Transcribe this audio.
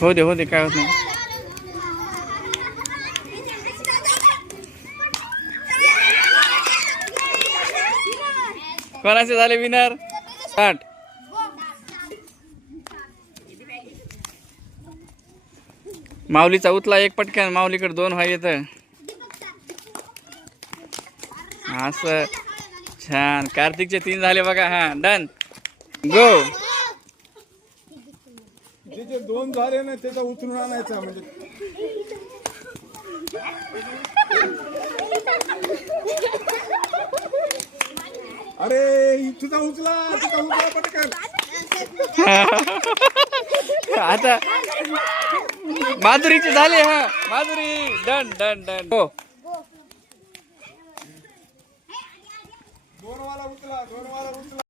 हो दे काय होत नाही. कोणाचे झाले विनर? स्टार्ट. माऊलीचा उतला एक पटकन, माऊलीकडे 2 व्हायचे तर. असं छान. कार्तिकचे 3 झाले बघा. हा डन. गो. जे 2 झाले ना त्याचा उचलून आणायचा म्हणजे. अरे तुझा उचला पटकन. आता माधुरीचे झाले. हा माधुरी डन. हो.